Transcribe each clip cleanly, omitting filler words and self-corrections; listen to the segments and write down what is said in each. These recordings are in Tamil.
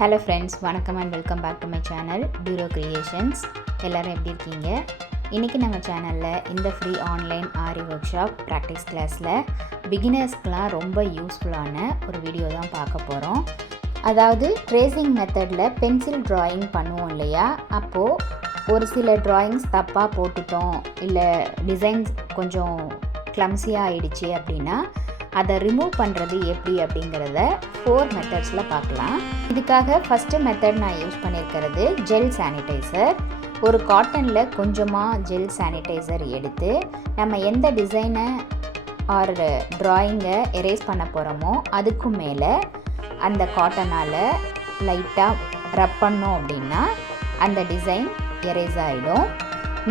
Hello friends, வணக்கம் and welcome back to my channel Duro Creations. எல்லாரும் எப்படி இருக்கீங்க? இன்னைக்கு நம்ம சேனல்ல இந்த ஃப்ரீ ஆன்லைன் ஆரி ஒர்க் ஷாப் பிராக்டிஸ் கிளாஸ்ல பிகினர்ஸ்க்குலாம் ரொம்ப யூஸ்ஃபுல்லான ஒரு வீடியோ தான் பார்க்க போறோம். அதாவது ட்ரேசிங் மெத்தட்ல பென்சில் டிராயிங் பண்ணுவோம் இல்லையா? அப்போ ஒரு சில டிராயிங்ஸ் தப்பா போட்டுட்டோம் இல்ல டிசைன்ஸ் கொஞ்சம் கிளம்ஸியா ஆயிடுச்சு அப்படினா அதை ரிமூவ் பண்ணுறது எப்படி அப்படிங்கிறத 4 மெத்தட்ஸில் பார்க்கலாம். இதுக்காக ஃபஸ்ட்டு மெத்தட் நான் யூஸ் பண்ணியிருக்கிறது ஜெல் சானிடைசர். ஒரு காட்டனில் கொஞ்சமாக ஜெல் சானிடைசர் எடுத்து நம்ம எந்த டிசைனை ஆர் ட்ராயிங்கை எரேஸ் பண்ண போகிறோமோ அதுக்கு மேலே அந்த காட்டனால் லைட்டாக ரப் பண்ணோம் அப்படின்னா அந்த டிசைன் எரேஸ் ஆகிடும்.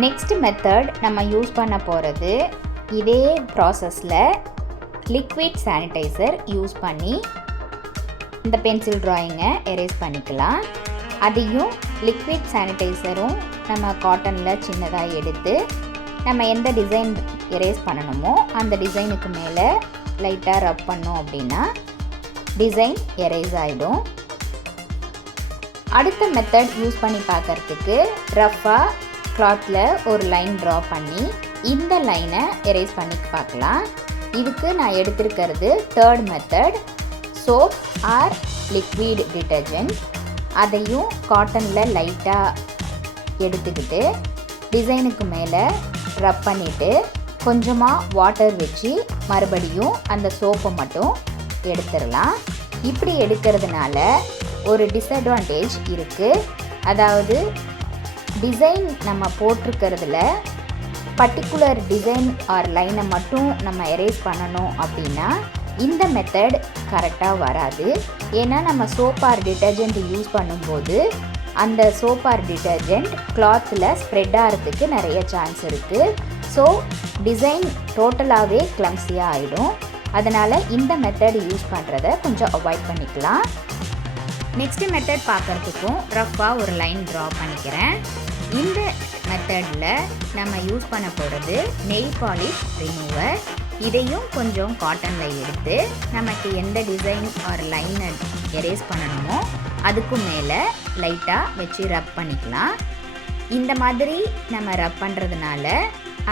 நெக்ஸ்ட் மெத்தட் நம்ம யூஸ் பண்ண போகிறது இதே ப்ராசஸில் லிக்விட் சானிடைசர் யூஸ் பண்ணி இந்த பென்சில் ட்ராயிங்கை எரேஸ் பண்ணிக்கலாம். அதையும் லிக்விட் சானிடைசரும் நம்ம காட்டனில் சின்னதாக எடுத்து நம்ம எந்த டிசைன் எரேஸ் பண்ணணுமோ அந்த டிசைனுக்கு மேலே லைட்டாக ரப் பண்ணோம் அப்படின்னா டிசைன் எரேஸ் ஆகிடும். அடுத்த மெத்தட் யூஸ் பண்ணி பார்க்குறதுக்கு ரஃப்பாக கிளாத்தில் ஒரு லைன் ட்ரா பண்ணி இந்த லைனை எரேஸ் பண்ணி பார்க்கலாம். இதுக்கு நான் எடுத்திருக்கிறது third method, soap or liquid detergent. அதையும் காட்டனில் லைட்டாக எடுத்துக்கிட்டு டிசைனுக்கு மேலே ரப் பண்ணிவிட்டு கொஞ்சமாக வாட்டர் வச்சு மறுபடியும் அந்த சோப்பை மட்டும் எடுத்துடலாம். இப்படி எடுக்கிறதுனால ஒரு டிஸ்அட்வான்டேஜ் இருக்குது. அதாவது டிசைன் நம்ம போட்டிருக்கிறதுல பர்டிகுலர் டிசைன் ஆர் லைனை மட்டும் நம்ம எரேஸ் பண்ணணும் அப்படின்னா இந்த மெத்தட் கரெக்டாக வராது. ஏன்னா நம்ம சோப் ஆர் டிட்டர்ஜென்ட் யூஸ் பண்ணும்போது அந்த சோப் ஆர் டிட்டர்ஜென்ட் கிளாத்தில் ஸ்ப்ரெட் ஆகிறதுக்கு நிறைய சான்ஸ் இருக்குது. ஸோ டிசைன் டோட்டலாகவே கிளம்ஸியாக ஆகிடும். அதனால் இந்த மெத்தட் யூஸ் பண்ணுறதை கொஞ்சம் அவாய்ட் பண்ணிக்கலாம். நெக்ஸ்ட் மெத்தட் பார்க்குறதுக்கும் ரஃப்பாக ஒரு லைன் ட்ரா பண்ணிக்கிறேன். இந்த மெத்தடில் நம்ம யூஸ் பண்ண போகிறது நெயில் பாலிஷ் ரிமூவர். இதையும் கொஞ்சம் காட்டனில் எடுத்து நமக்கு எந்த டிசைன் ஆர் லைனை எரேஸ் பண்ணணுமோ அதுக்கு மேலே லைட்டாக வச்சு ரப் பண்ணிக்கலாம். இந்த மாதிரி நம்ம ரப் பண்ணுறதுனால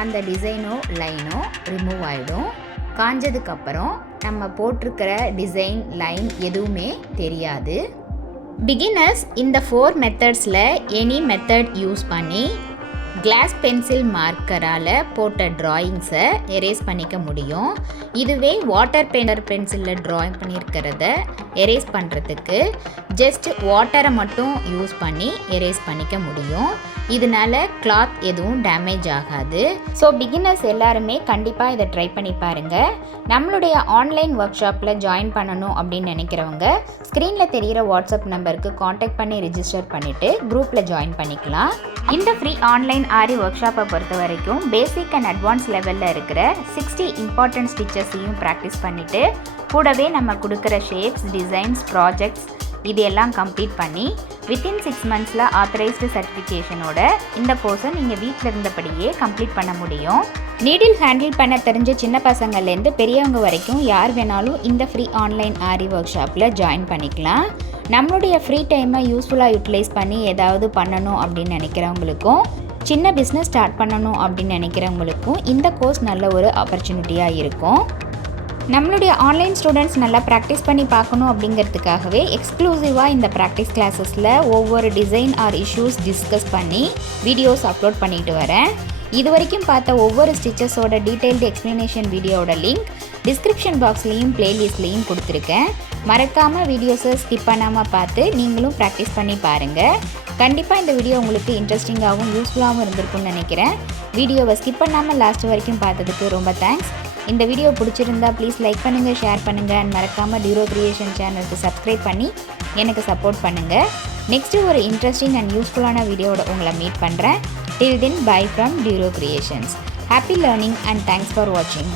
அந்த டிசைனோ லைனோ ரிமூவ் ஆகிடும். காஞ்சதுக்கப்புறம் நம்ம போட்டிருக்கிற டிசைன் லைன் எதுவுமே தெரியாது. பிகினர்ஸ் இந்த 4 மெத்தட்ஸில் எனி மெத்தட் யூஸ் பண்ணி கிளாஸ் பென்சில் மார்க்கரால் போட்ட ட்ராயிங்ஸை எரேஸ் பண்ணிக்க முடியும். இதுவே வாட்டர் பென்சிலில் ட்ராயிங் பண்ணியிருக்கிறத எரேஸ் பண்ணுறதுக்கு ஜஸ்ட் வாட்டரை மட்டும் யூஸ் பண்ணி எரேஸ் பண்ணிக்க முடியும். இதனால கிளாத் எதுவும் டேமேஜ் ஆகாது. ஸோ பிகினர்ஸ் எல்லாருமே கண்டிப்பாக இதை ட்ரை பண்ணி பாருங்கள். நம்மளுடைய ஆன்லைன் ஒர்க் ஷாப்பில் ஜாயின் பண்ணணும் அப்படின்னு நினைக்கிறவங்க ஸ்க்ரீனில் தெரிகிற வாட்ஸ்அப் நம்பருக்கு காண்டாக்ட் பண்ணி ரிஜிஸ்டர் பண்ணிவிட்டு குரூப்பில் ஜாயின் பண்ணிக்கலாம். இந்த ஃப்ரீ ஆன்லைன் ஆரி ஒர்க் ஷாப்பை பொறுத்த வரைக்கும் பேசிக் அண்ட் அட்வான்ஸ் லெவலில் இருக்கிற 60 இம்பார்ட்டன்ட் ஸ்டிச்சஸையும் ப்ராக்டிஸ் பண்ணிவிட்டு கூடவே நம்ம கொடுக்குற ஷேப்ஸ், டிசைன்ஸ், ப்ராஜெக்ட்ஸ் இது எல்லாம் கம்ப்ளீட் பண்ணி வித்தின் 6 மந்த்ஸில் ஆத்தரைஸ்டு சர்டிஃபிகேஷனோட இந்த கோர்ஸை நீங்கள் வீட்டில் இருந்தபடியே கம்ப்ளீட் பண்ண முடியும். நீடில் ஹேண்டில் பண்ண தெரிஞ்ச சின்ன பசங்கள்லேருந்து பெரியவங்க வரைக்கும் யார் வேணாலும் இந்த ஃப்ரீ ஆன்லைன் ஆரி ஒர்க் ஷாப்பில் ஜாயின் பண்ணிக்கலாம். நம்மளுடைய ஃப்ரீ டைமை யூஸ்ஃபுல்லாக யூட்டிலைஸ் பண்ணி ஏதாவது பண்ணணும் அப்படின்னு நினைக்கிறவங்களுக்கும் சின்ன பிஸ்னஸ் ஸ்டார்ட் பண்ணணும் அப்படின்னு நினைக்கிறவங்களுக்கும் இந்த கோர்ஸ் நல்ல ஒரு ஆப்பர்ச்சுனிட்டியாக இருக்கும். நம்மளுடைய ஆன்லைன் ஸ்டூடெண்ட்ஸ் நல்லா ப்ராக்டிஸ் பண்ணி பார்க்கணும் அப்படிங்கிறதுக்காகவே எக்ஸ்க்ளூசிவாக இந்த ப்ராக்டிஸ் கிளாஸஸில் ஒவ்வொரு டிசைன் ஆர் இஷ்யூஸ் டிஸ்கஸ் பண்ணி வீடியோஸ் அப்லோட் பண்ணிட்டு வரேன். இது வரைக்கும் பார்த்த ஒவ்வொரு ஸ்டிச்சஸோட டீட்டெயில்டு எக்ஸ்ப்ளனேஷன் வீடியோட லிங்க் டிஸ்கிரிப்ஷன் பாக்ஸ்லேயும் ப்ளேலிஸ்ட்லேயும் கொடுத்துருக்கேன். மறக்காமல் வீடியோஸை ஸ்கிப் பண்ணாமல் பார்த்து நீங்களும் ப்ராக்டிஸ் பண்ணி பாருங்கள். கண்டிப்பாக இந்த வீடியோ உங்களுக்கு இன்ட்ரெஸ்டிங்காகவும் யூஸ்ஃபுல்லாகவும் இருந்திருக்கும்னு நினைக்கிறேன். வீடியோவை ஸ்கிப் பண்ணாமல் லாஸ்ட் வரைக்கும் பார்த்ததுக்கு ரொம்ப தேங்க்ஸ். இந்த வீடியோ பிடிச்சிருந்தா ப்ளீஸ் லைக் பண்ணுங்கள், ஷேர் பண்ணுங்கள் அண்ட் மறக்காமல் டியூரோ கிரியேஷன் சேனலுக்கு சப்ஸ்கிரைப் பண்ணி எனக்கு சப்போர்ட் பண்ணுங்கள். நெக்ஸ்ட்டு ஒரு இன்ட்ரெஸ்டிங் அண்ட் யூஸ்ஃபுல்லான வீடியோட உங்களை மீட் பண்ணுறேன். Till then, bye from Duro Creations. Happy learning and thanks for watching.